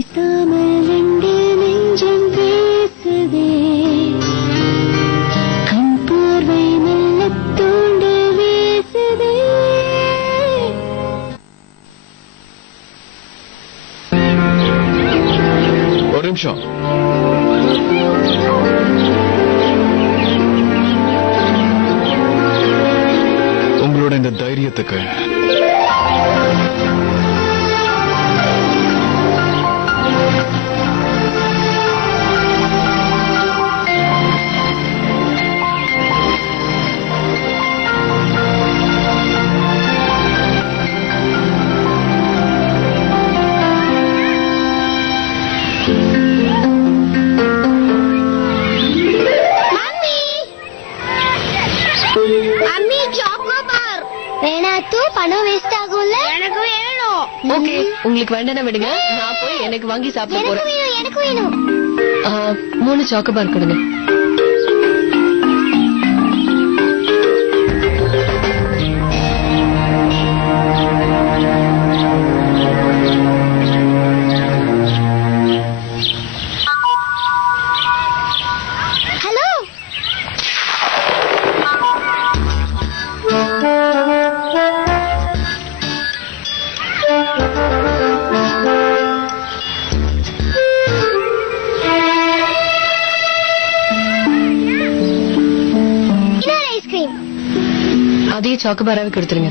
ஒரு நிமிஷம். உங்களோட இந்த தைரியத்துக்கு பணம் வேஸ்ட் ஆகும்ல. எனக்கு வேணும். ஓகே, உங்களுக்கு வேண்டாம் விடுங்க. நான் போய் எனக்கு வாங்கி சாப்பிட போறேன். எனக்கு வேணும். 3 சாக்கோபார் கொடுங்க. ஹலோ. அதே சாக்கோபாராவே கொடுத்துருங்க.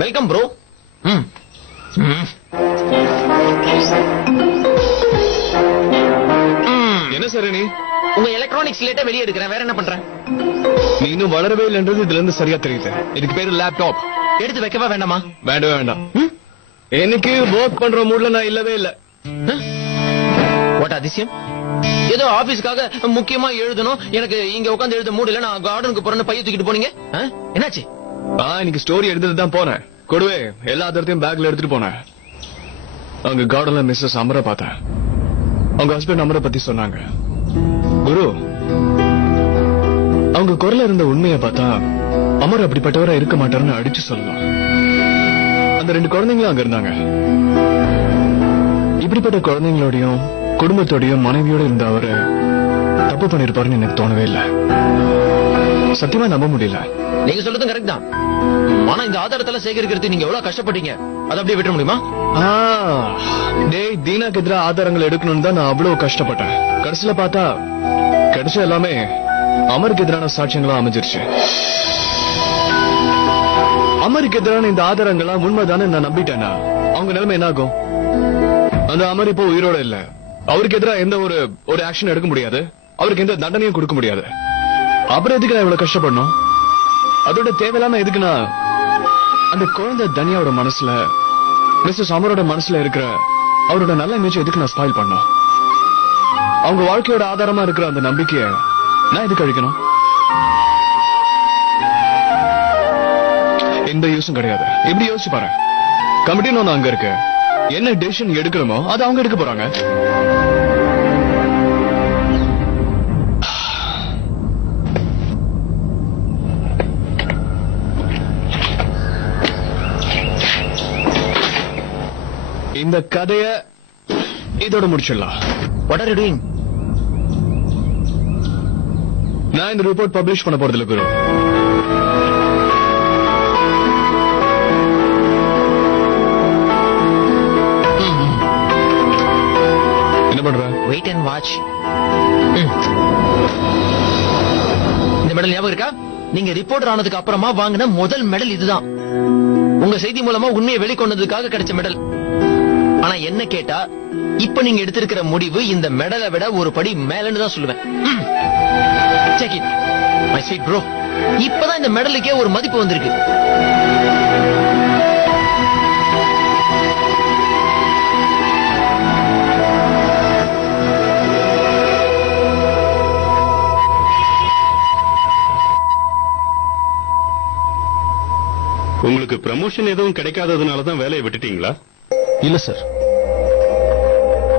Welcome bro. என்ன சார் நீ? உங்க எலக்ட்ரானிக்ஸ் லேட்டா வெளியே எடுக்கிறேன். வேற என்ன பண்றேன்? நீ இன்னும் வளரவே இல்லைன்றது இதுல இருந்து சரியா தெரியுது. இதுக்கு பேரு லேப்டாப். எடுத்து வைக்கவா வேண்டாமா? வேண்டவே வேண்டாம். எனக்கு ஒர்க் பண்ற மூட்ல நான் இல்லவே இல்ல. வாட் அதிசயம்! ஏதோ ஆபீஸ்க்காக முக்கியமா எழுதணும், எனக்கு இங்க உட்கார்ந்து எழுத மூடல, நான் கார்டனுக்கு போறேன்னு பைய தூக்கிட்டு போனீங்க. என்னாச்சு? இன்னைக்கு ஸ்டோரி எடுத்துட்டு தான் போனேன். கொடுவே எல்லா தரத்தையும் பேக்ல எடுத்துட்டு போனேன். அங்க கார்டன்ல மிஸ்ஸஸ் அமரை பார்த்தேன். அவங்க ஹஸ்பண்ட் அமரை பத்தி சொன்னாங்க. குரு, அவங்க குரல்ல இருந்த உண்மையை பார்த்தா அமர் அப்படிப்பட்டவரா இருக்க மாட்டாருன்னு அடிச்சு சொல்லலாம். அந்த 2 குழந்தைங்களும் அங்க இருந்தாங்க. இப்படிப்பட்ட குழந்தைங்களோடையும் குடும்பத்தோடையும் மனைவியோட இருந்த அவரு தப்பு பண்ணிருப்பாருன்னு எனக்கு தோணவே இல்லை. சத்தியமா நம்ப முடியல. நீங்க சொல்றதும் கரெக்ட் தான். ஆனா இந்த ஆதாரத்தெல்லாம் சேகரிக்கிறது நீங்க எவ்வளவு கஷ்டப்பட்டீங்க, அதை அப்படியே விட முடியுமா? டேய், தீனாக்கு எதிராக ஆதாரங்கள் எடுக்கணும்னு தான் நான் அவ்வளவு கஷ்டப்பட்டேன். கடைசியில பார்த்தா கிடைச்ச எல்லாமே அமருக்கு எதிரான சாட்சியங்களா அமைஞ்சிருச்சு. அமருக்கு எதிரான இந்த ஆதாரங்கள்லாம் உண்மைதானே நான் நம்பிட்டேன்னா அவங்க நிலைமை என்ன ஆகும்? அந்த அமர் இப்போ உயிரோட இல்ல. அவருக்கு எதிராக எந்த ஒரு ஆக்ஷன் எடுக்க முடியாது. அவருக்கு எந்த தண்டனையும் கொடுக்க முடியாது. அப்புறம் எதுக்கு நான் இவ்வளவு கஷ்டப்படணும்? அதோட தேவையில்லாம எதுக்குன்னா அந்த குழந்தை தனியாவோட மனசுல மிஸ்ஸஸ் அமரோட மனசுல இருக்கிற அவரோட நல்ல இமேஜ் எதுக்கு நான் ஸ்பாயில் பண்ணோம்? அவங்க வாழ்க்கையோட ஆதாரமா இருக்கிற அந்த நம்பிக்கைய நான் எதுக்கு அழிக்கணும்? எந்த யூஸும் கிடையாது. எப்படி யோசிச்சு பாரு. கமிட்டின்னு ஒண்ணு அங்க இருக்கு. என்ன டெசிஷன் எடுக்கணுமோ அதை அவங்க எடுக்க போறாங்க. இந்த கதைய இதோட முடிச்சிடலாம். What are you doing? நான் இந்த ரிப்போர்ட் பப்ளிஷ் பண்ண போறதில்ல குரு. மச். இந்த மெடல் ஞாபகம் இருக்கா? நீங்க ரிப்போர்ட்டர் ஆனதுக்கு அப்புறமா வாங்கின முதல் மெடல் இதுதான். உங்க செய்தி மூலமா உண்மையை வெளிக்கொண்டதுக்காக கிடைச்ச மெடல். ஆனா என்ன கேட்டா, இப்ப நீங்க எடுத்திருக்கிற முடிவு இந்த மெடலை விட ஒரு படி மேலன்னு தான் சொல்லுவேன். Take it, my sweet bro. இப்பதான் இந்த மெடலுக்கே ஒரு மதிப்பு வந்திருக்கு. உங்களுக்கு ப்ரமோஷன் எதுவும் கிடைக்காததுனால தான் வேலையை விட்டுட்டீங்களா? இல்ல சார்,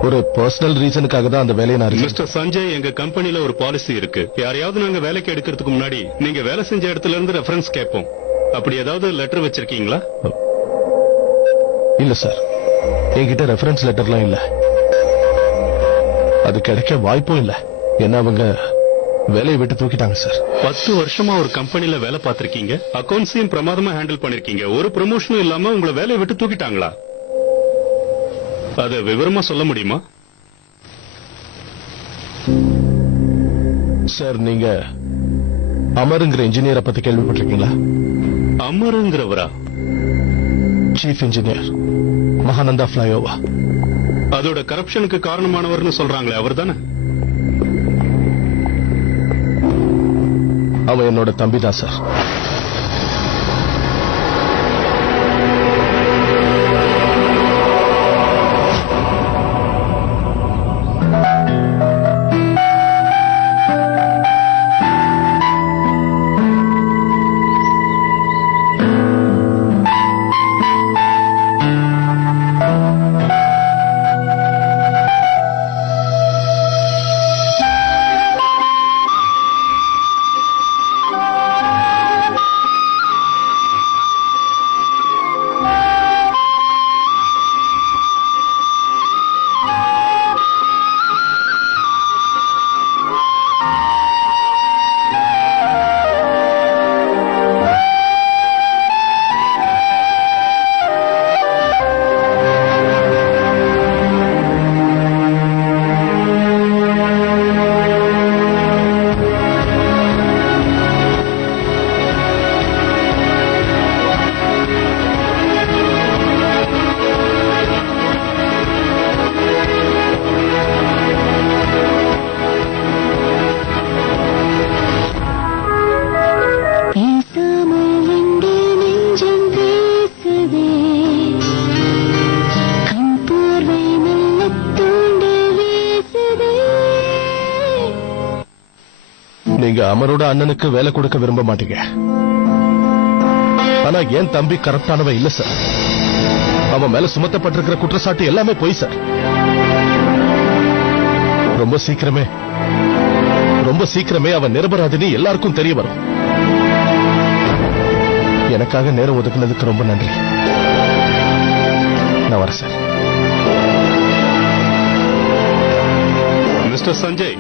ஒரு பர்சனல் ரீசனுக்காக தான் அந்த வேலையை நான் மிஸ்டர் சஞ்சய், எங்க கம்பெனில ஒரு பாலிசி இருக்கு. யாரையாவது நாங்க வேலைக்கு எடுக்கிறதுக்கு முன்னாடி நீங்க வேலை செஞ்ச இடத்துல இருந்து ரெஃபரன்ஸ் கேட்போம். அப்படி ஏதாவது லெட்டர் வச்சிருக்கீங்களா? இல்ல சார், என்கிட்ட ரெஃபரன்ஸ் லெட்டர்லாம் இல்ல. அது கிடைக்க வாய்ப்பும் இல்ல. என்ன அவங்க வேலையை விட்டு தூக்கிட்டாங்க சார். 10 வருஷமா ஒரு கம்பெனில வேலை பார்த்திருக்கீங்க. அக்கவுண்ட்ஸையும் பிரமாதமா ஹேண்டில் பண்ணிருக்கீங்க. ஒரு ப்ரமோஷனும் இல்லாம உங்களை வேலையை விட்டு தூக்கிட்டாங்களா? அத விவரமா சொல்ல முடியுமா? சார், நீங்க அமருங்கிற இன்ஜினியரை பத்தி கேள்விப்பட்டிருக்கீங்களா? அமருங்கிறவரா? Chief engineer, Mahananda flyover. அதோட கரப்ஷனுக்கு காரணமானவர்னு சொல்றாங்களே, அவர் தானே? அவன் என்னோட தம்பி தான் சார். நீங்க அமரோட அண்ணனுக்கு வேலை கொடுக்க விரும்ப மாட்டீங்க. ஆனா என் தம்பி கரெக்டானவன் இல்ல சார். அவன் மேல சுமத்தப்பட்டிருக்கிற குற்றச்சாட்டு எல்லாமே பொய் சார். ரொம்ப சீக்கிரமே அவன் நிரபராதின்னு எல்லாருக்கும் தெரிய வரும். எனக்காக நேரம் ஒதுக்குனதுக்கு ரொம்ப நன்றி. நான் வரேன் சார். மிஸ்டர் சஞ்சய்,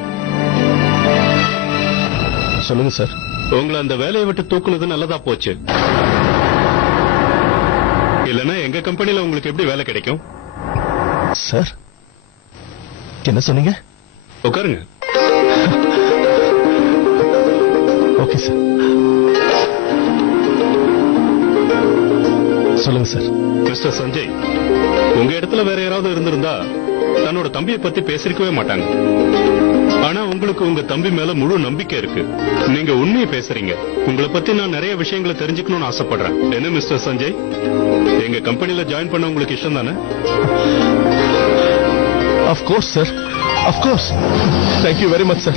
சொல்லுங்க சார். உங்களை அந்த வேலையை விட்டு தூக்குனது நல்லதா போச்சு. இல்லனா எங்க கம்பெனில உங்களுக்கு எப்படி வேலை கிடைக்கும்? சார், என்ன சொன்னீங்க? உட்காருங்க. Okay sir. சொல்லுங்க சார். மிஸ்டர் சஞ்சய், உங்க இடத்துல வேற யாராவது இருந்திருந்தா தன்னோட தம்பியை பத்தி பேசிருக்கவே மாட்டாங்க. ஆனா உங்களுக்கு உங்க தம்பி மேல முழு நம்பிக்கை இருக்கு. நீங்க உண்மையை பேசுறீங்க. உங்களை பத்தி நான் நிறைய விஷயங்களை தெரிஞ்சுக்கணும்னு ஆசைப்படுறேன். என்ன மிஸ்டர் சஞ்சய், எங்க கம்பெனில ஜாயின் பண்ண உங்களுக்கு இஷ்டம் தானே? Of course sir, of course. Thank you very much sir.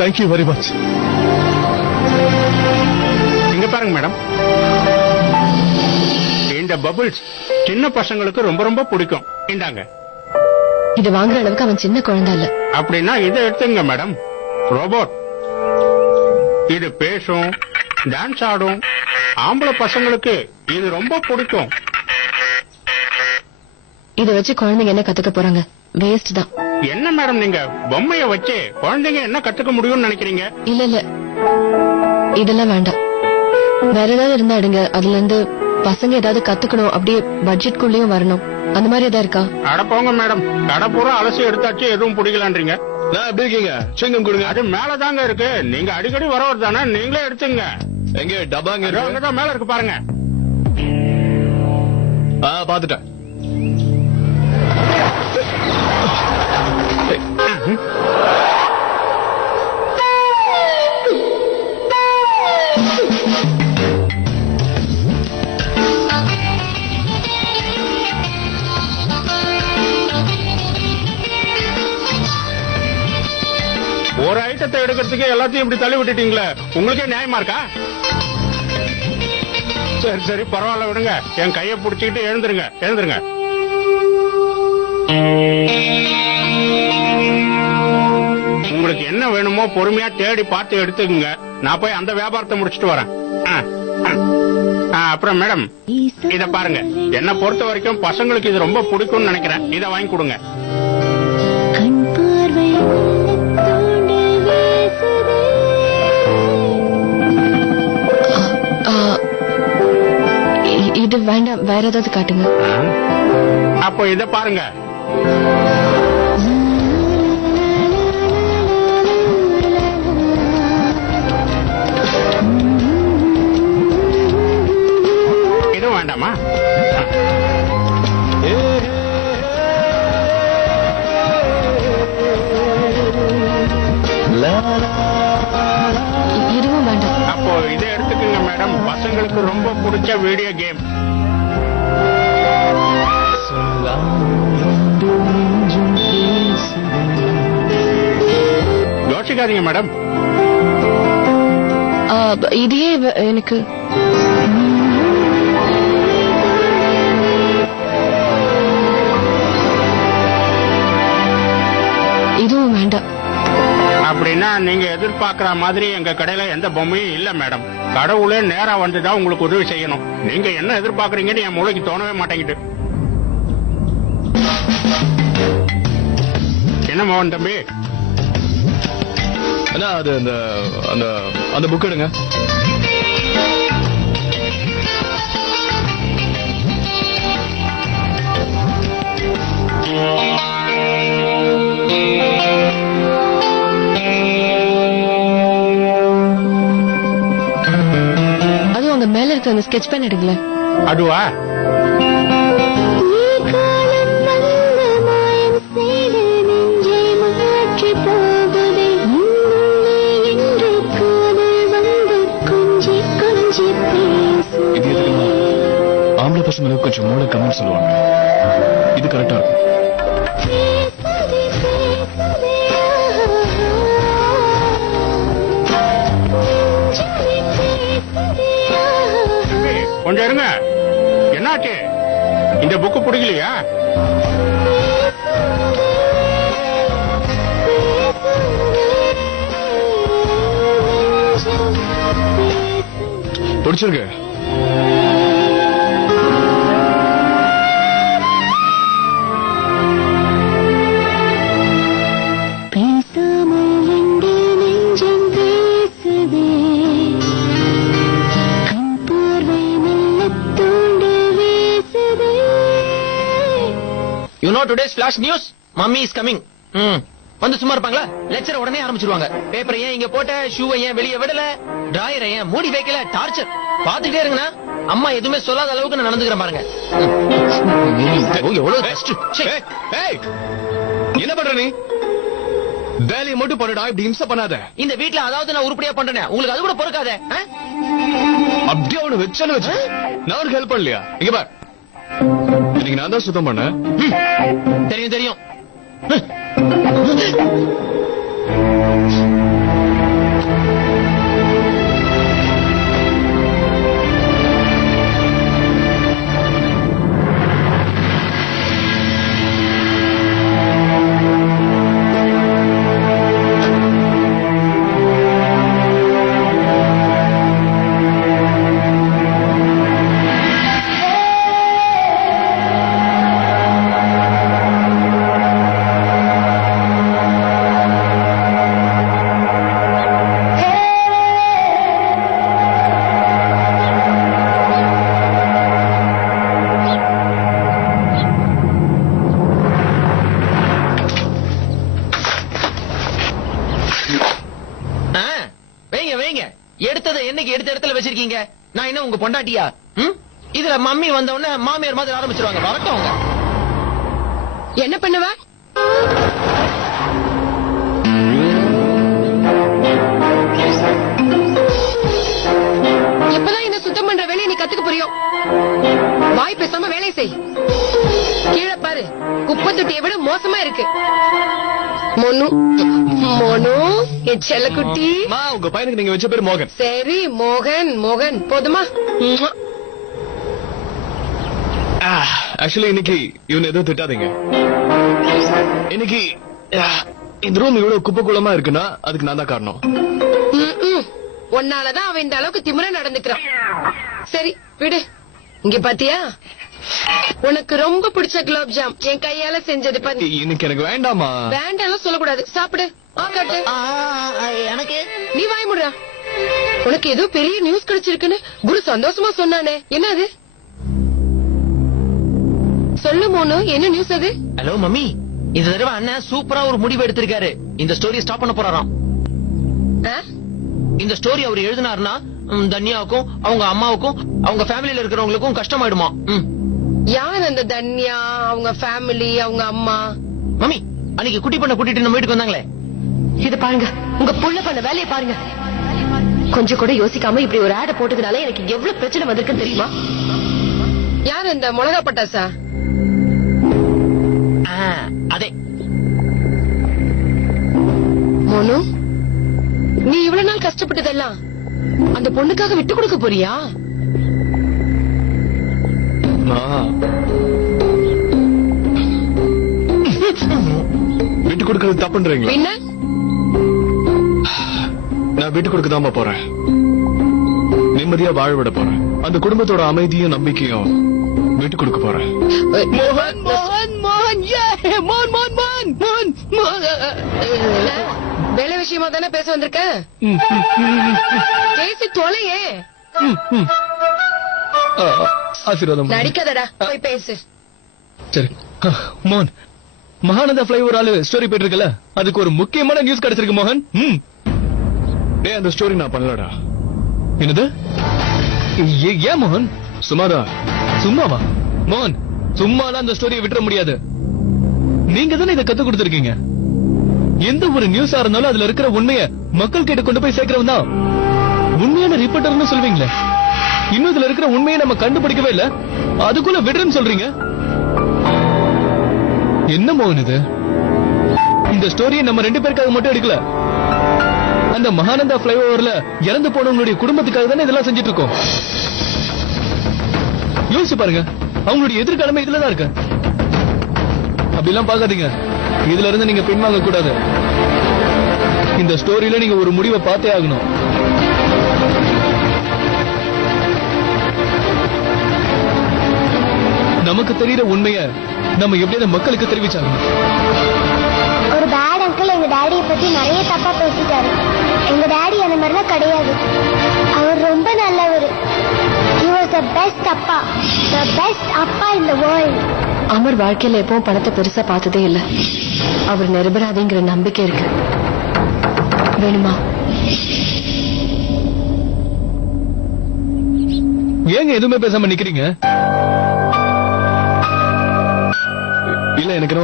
Thank you very much. இங்க பாருங்க மேடம், இந்த பபிள்ஸ் சின்ன பசங்களுக்கு ரொம்ப ரொம்ப பிடிக்கும். இந்தாங்க. இது வாங்குற அளவுக்கு அவன் சின்ன குழந்தை இல்ல. அப்படின்னா இதை எடுத்துங்க மேடம். ரோபோட். இது பேசும், டான்ஸ் ஆடும். ஆம்பளை பசங்களுக்கு இது ரொம்ப பிடிக்கும். இத வச்சு குழந்தைங்க என்ன கத்துக்க போறாங்க? வேஸ்ட் தான். என்ன மேடம், நீங்க பொம்மைய வச்சு குழந்தைங்க என்ன கத்துக்க முடியும்னு நினைக்கிறீங்க? இல்ல இதெல்லாம் வேண்டாம். வேற ஏதாவது இருந்தா எடுங்க. அதுல இருந்து பசங்க ஏதாவது கத்துக்கணும், அப்படியே பட்ஜெட்குள்ளேயும் வரணும். அந்த மாதிரி ஏதாவது இருக்கா? அட போங்க மேடம், கடை பூரா அலசி எடுத்தாச்சு, எதுவும் பிடிக்கலான்றீங்க. நான் எப்படி இருக்கீங்க? சிங்கம் கொடுங்க. அது மேலதாங்க இருக்கு. நீங்க அடிக்கடி வரவர் தானே, நீங்களே எடுத்துங்க. எங்க டப்பாங்க இருக்கு? அங்கதான் மேல இருக்கு பாருங்க. பாத்துட்டேன். ஒரு ஐட்டத்தை எடுக்கிறதுக்கு எல்லாத்தையும் இப்படி தள்ளி விட்டுட்டீங்களே, உங்களுக்கே நியாயமா இருக்கா? சரி சரி பரவாயில்ல விடுங்க. என் கையை பிடிச்சிக்கிட்டு எழுந்துருங்க எழுந்துருங்க. உங்களுக்கு என்ன வேணுமோ பொறுமையா தேடி பார்த்து எடுத்துக்கங்க. நான் போய் அந்த வியாபாரத்தை முடிச்சிட்டு வரேன். அப்புறம் மேடம் இத பாருங்க. என்ன பொறுத்த வரைக்கும் பசங்களுக்கு இது ரொம்ப பிடிக்கும்னு நினைக்கிறேன். இத வாங்கி கொடுங்க. இது வேண்டாம், வேற ஏதாவது காட்டுங்க. அப்போ இத பாருங்க. இது வேண்டாமா? இதுவும் வேண்டாம். அப்போ இதை எடுத்துக்கங்க மேடம். பசங்களுக்கு ரொம்ப பிடிச்ச வீடியோ கேம். யோசிக்காதீங்க மேடம். இதையே எனக்கு இதுவும் வேண்டாம். அப்படின்னா நீங்க எதிர்பார்க்கிற மாதிரி எங்க கடையில எந்த பொம்மையும் இல்ல மேடம். கடவுளே நேரா வந்துதான் உங்களுக்கு உதவி செய்யணும். நீங்க என்ன எதிர்பார்க்கறீங்கன்னு என் மூளைக்கு தோணவே மாட்டேங்குது. என்ன மோகன் தம்பி? அது அந்த புக் எடுங்க. அது உங்க மேல இருக்க அந்த ஸ்கெட்ச் பென் எடுக்கல. அதுவா? ஆம்பளை பசங்க கொஞ்சம் மூளை கமெண்ட் சொல்லுவாங்க. இது கரெக்டா இருக்கும். கொஞ்சம் இருங்க. என்னாச்சு? இந்த புக்கு பிடிக்கலையா? பிடிச்சிருக்கு. You know today's flash news? Mummy is coming. வந்து சும்மா இருப்பாங்களா? லெக்சர் உடனே ஆரம்பிச்சிருவாங்க. பேப்பரை ஏன் இங்க போட்ட, ஷூவை ஏன் வெளியே விடல, டிராயரை ஏன் மூடி வைக்கல, டார்ச்சர். பாத்துட்டே இருங்கண்ணா. அம்மா எதுவுமே சொல்லாத அளவுக்கு நான் நடந்துக்கிறேன் பாருங்க. எவ்வளவு கஷ்ட். என்ன பண்ற நீ? வேலையை மட்டும் பண்ணடா, இப்படி இம்சை பண்ணாத. இந்த வீட்டுல அதாவது நான் உருப்படியா பண்றேன், உங்களுக்கு அது கூட பொறுக்காத. அப்படியே அவனு வச்சாலும் வச்சு நான் ஹெல்ப் பண்ணலையா? இங்க பார், இன்னைக்கு நான் தான் சுத்தம் பண்ண. தெரியும் தெரியும். எடுத்த இடத்துல வச்சிருக்கீங்க. நான் என்ன உங்க பொண்டாட்டியா? இதுல மம்மி வந்த உடனே மாமியார் மாதிரி ஆரம்பிச்சிருவாங்க. வரட்டும் அவங்க. என்ன பண்ணுவ? எப்பதான் இந்த சுத்தம் பண்ற வேலையை நீ கத்துக்க புரியும்? வாய் பேசாம வேலை செய். கீழே பாரு, குப்பை தொட்டியை விட மோசமா இருக்கு. மோனு மோனு என் செல்லக்குட்டி. உங்க பையனுக்கு நீங்க வச்ச பேர் மோகன். சரி மோகன் மோகன் போதுமா? ஆக்சுவலி இன்னைக்கு இவனை எதுவும் திட்டாதீங்க. இன்னைக்கு இந்த ரூம் இவ்வளவு குப்பை குளமா இருக்குன்னா அதுக்கு நான் தான் காரணம். உன்னாலதான் அவன் இந்த அளவுக்கு திமிரா நடந்துக்கிறான். சரி விடு. இங்க பாத்தியா, உனக்கு ரொம்ப பிடிச்ச குலாப் ஜாம் என் கையால செஞ்சது. இன்னைக்கு எனக்கு வேண்டாமா? வேண்டாம் சொல்லக்கூடாது. சாப்பிடு. எனக்கு நீ வாய் முடுறா. உனக்கு ஏதோ பெரிய நியூஸ் கிடைச்சிருக்குன்னு குரு சந்தோஷமா சொன்னானே, என்ன அது? சொல்லு மோனு, என்ன நியூஸ் அது? ஹலோ மம்மி, இந்த தடவை அண்ணன் சூப்பரா ஒரு முடிவு எடுத்திருக்காரு. இந்த ஸ்டோரி ஸ்டாப் பண்ண போறாராம். இந்த ஸ்டோரி அவர் எழுதினார்னா தன்யாவுக்கும் அவங்க அம்மாவுக்கும் அவங்க ஃபேமிலில இருக்கிறவங்களுக்கும் கஷ்டமாயிடுமா. யார் அந்த தன்யா, அவங்க ஃபேமிலி, அவங்க அம்மா? மம்மி, அன்னைக்கு குட்டி பண்ண கூட்டிட்டு நம்ம வீட்டுக்கு வந்தாங்களே. இது பாருங்க, உங்க புள்ள பண்ண வேலையை பாருங்க. கொஞ்சம் கூட யோசிக்காம இப்படி ஒரு ஆட போட்டதுனால எனக்கு எவ்வளவு பிரச்சனை வந்திருக்குன்னு தெரியுமா? யார் அந்த மிளகா பட்டாசா? அதே. மோனு, நீ இவ்வளவு நாள் கஷ்டப்பட்டதெல்லாம் அந்த பொண்ணுக்காக விட்டு கொடுக்க போறியா? விட்டு கொடுக்கறது தப்புன்றீங்களா? என்ன? நான் விட்டு கொடுக்க தான் போறேன். நிம்மதியா வாழ விட போறேன். அந்த குடும்பத்தோட அமைதியும் நம்பிக்கையும் விட்டு கொடுக்க போறேன். மோகன் மோகன் மோகன் மோகன் மோகன் மோகன் மோகன். வேலை விஷயமா தானே பேச வந்திருக்க? பேசி தொலையே. ஆசீர்வாதம். நடிக்காதடா, போய் பேசு. சரி மோகன், மகானந்தா ஃபிளைஓவர் ஆளு ஸ்டோரி போயிட்டு இருக்கல, அதுக்கு ஒரு முக்கியமான நியூஸ் கிடைச்சிருக்கு மோகன். டேய், அந்த ஸ்டோரி நான் பண்ணலடா. என்னது? ஏன் மோகன்? சும்மாதா. சும்மாவா? மோகன், சும்மாலாம் அந்த ஸ்டோரியை விட்டுற முடியாது. நீங்க தானே இதை கத்து கொடுத்திருக்கீங்க. எந்த ஒரு நியூஸா இருந்தாலும் அதுல இருக்கிற உண்மையை மக்கள் கிட்ட கொண்டு போய் சேர்க்கிறவன் தான் உண்மையான ரிப்போர்ட்டர்னு சொல்வீங்களே. இன்னும் இதுல இருக்கிற உண்மையை நம்ம கண்டுபிடிக்கவே இல்ல, அதுக்குள்ள விடுறேன்னு சொல்றீங்க. என்ன மோகன் இது? இந்த ஸ்டோரியை நம்ம 2 பேருக்காக மட்டும் எடுக்கல, அந்த மகானந்தா ஃபிளைஓவர்ல இறந்து போனவங்களுடைய குடும்பத்துக்காக தானே இதெல்லாம் செஞ்சுட்டு இருக்கோம். யோசிச்சு பாருங்க, அவங்களுடைய எதிர்காலமே இதுலதான் இருக்கு. அப்படிலாம் பாக்காதீங்க. இதுல இருந்து நீங்க பின்வாங்க கூடாது. இந்த ஸ்டோரியில நீங்க ஒரு முடிவை பார்த்தே ஆகணும். நமக்கு தெரியுற உண்மைய நம்ம எப்படியாவது மக்களுக்கு தெரிவிச்சாகணும். ஒரு பேட் அங்கிள் எங்க டாடியை பத்தி நிறைய தப்பா பேசிட்டாரு. எங்க டாடி அந்த மாதிரிலாம் கிடையாது. அவர் ரொம்ப நல்லவர். He was the best அப்பா, the best அப்பா in the world. அமர் வாழ்க்கையில எப்பவும் பணத்தை பெருசா பார்த்ததே இல்ல. அவர் நிரபராதிங்கிற நம்பிக்கை இருக்கு. வேணுமா? ஏங்க எதுவுமே பேசாம நிக்கிறீங்க? இல்ல, எனக்கு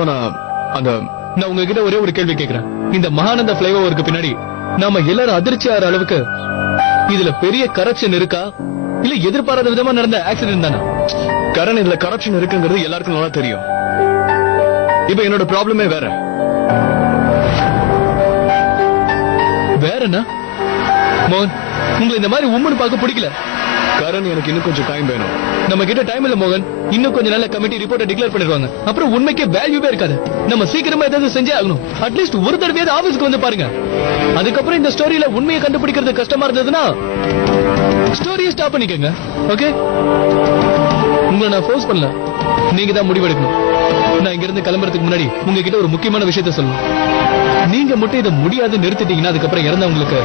நான் உங்ககிட்ட ஒரே ஒரு கேள்வி கேட்கிறேன். இந்த மகானந்தா ஃபிளைஓவருக்கு பின்னாடி நாம எல்லாரும் அதிர்ச்சி ஆகிற அளவுக்கு இதுல பெரிய கரப்ஷன் இருக்கா, இல்ல எதிர்பாராத விதமா நடந்த ஆக்சிடென்ட் தானே? கரண், இதுல கரப்ஷன் இருக்குங்கிறது எல்லாருக்கும் நல்லா தெரியும். இப்ப என்னோட ப்ராப்ளமே வேற. வேற என்ன மோகன்? உங்களை இந்த மாதிரி உம்மன் பார்க்க பிடிக்கல. கரண், எனக்கு இன்னும் கொஞ்சம் டைம் வேணும். நம்ம கிட்ட டைம் இல்ல மோகன். இன்னும் கொஞ்சம் நல்ல கமிட்டி ரிப்போர்ட்டை டிக்ளேர் பண்ணிடுவாங்க. அப்புறம் உண்மைக்கே வேல்யூவே இருக்காது. நம்ம சீக்கிரமா ஏதாவது செஞ்சே ஆகணும். அட்லீஸ்ட் ஒரு தடவையாவது ஆபீஸ்க்கு வந்து பாருங்க. அதுக்கப்புறம் இந்த ஸ்டோரியில உண்மையை கண்டுபிடிக்கிறது கஷ்டமா இருந்ததுன்னா ஸ்டோரியை ஸ்டாப் பண்ணிக்கங்க. ஓகே? உங்களை நான் ஃபோர்ஸ் பண்ணல, நீங்க தான் முடிவெடுக்கணும். நான் இங்க இருந்து கிளம்புறதுக்கு முன்னாடி உங்ககிட்ட ஒரு முக்கியமான விஷயத்த சொல்லணும். நீங்க மட்டும் இதை முடியாது நிறுத்திட்டீங்கன்னா அதுக்கப்புறம் இறந்தவங்களுக்கு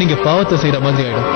நீங்க பாவத்தை செய்யற மாதிரி ஆயிடும்.